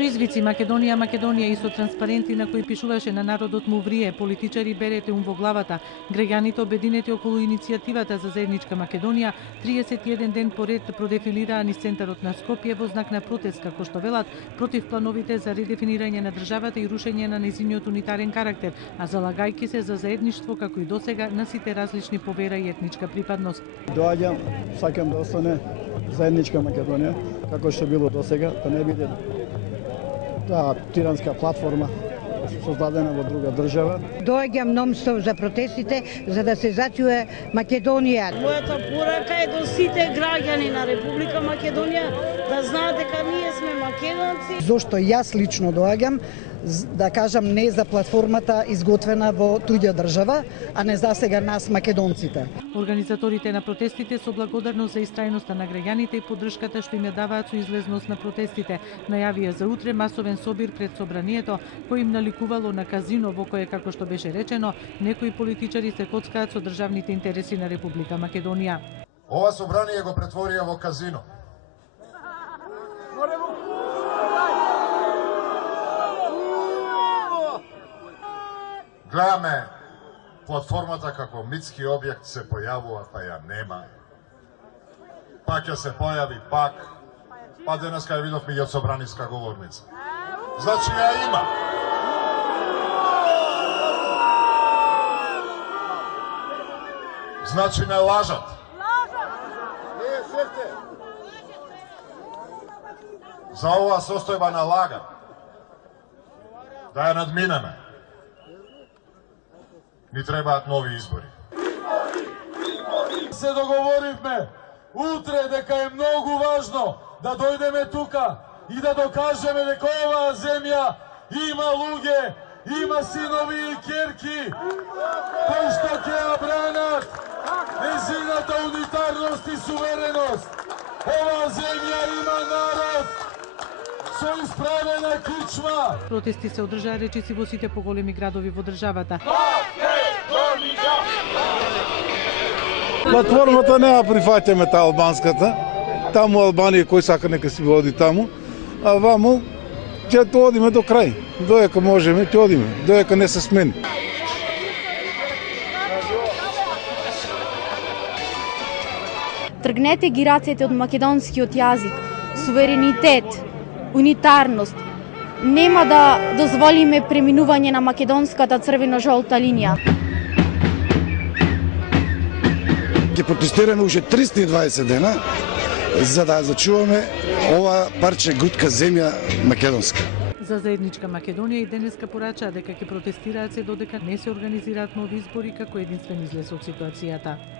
Со извици Македонија, Македонија и со транспаренти на кои пишуваше на народот му врие, политичари берете ум во главата, граѓаните обединети околу иницијативата за заедничка Македонија, 31 ден поред продефилираа низ центарот на Скопје во знак на протест, како што велат, против плановите за редефинирање на државата и рушење на нејзиниот унитарен карактер, а залагајќи се за заедништво како и досега на сите различни по вера и етничка припадност. Доаѓам, сакам да остане заедничка Македонија, како што било досега, да не биде таа тиранска платформа создадена во друга држава. Доаѓам номстов за протестите за да се зачуе Македонија. Мојата порака е до сите граѓани на Република Македонија да знаат дека ние сме македонци. Зошто јас лично доаѓам, да кажам, не за платформата изготвена во туѓа држава, а не за сега нас македонците. Организаторите на протестите со благодарност за истрајноста на граѓаните и поддршката што им ја даваат со излезност на протестите, најавија за утре масовен собир пред собранието, кој им наликувало на казино во кое, како што беше речено, некои политичари се коцкаат со државните интереси на Република Македонија. Ова собрание го претворија во казино. Гледаме платформата како митски објект се појавува, па ја нема. Пак ја се појави, пак. Па денеска ја видов меѓусобраниска говорница. Значи ја има. Значи не лажат. За ова состојба на лага да ја надминеме. Ни требаат нови избори. Се договоривме утре дека е многу важно да дојдеме тука и да докажеме дека оваа земја има луѓе, има синови и ќерки кои што ќе ја бранат нејзината унитарност и сувереност. Оваа земја има народ со исправена кичма. Протести се одржаа речиси во сите поголеми градови во државата. Платформата не ја прифаќаме таа албанската. Таму Албанија кој сака нека си оди таму, а ваму ќе одиме до крај. Доека можеме ќе одиме, доека не се смени. Тргнете ги рацете од македонскиот јазик, суверенитет, унитарност. Нема да дозволиме преминување на македонската црвено-жолта линија. Ќе протестираме уште 320 дена за да зачуваме ова парче гутка земја македонска. За заедничка Македонија и денеска порачаа дека ќе протестираат се додека не се организираат нови избори како единствен излез од ситуацијата.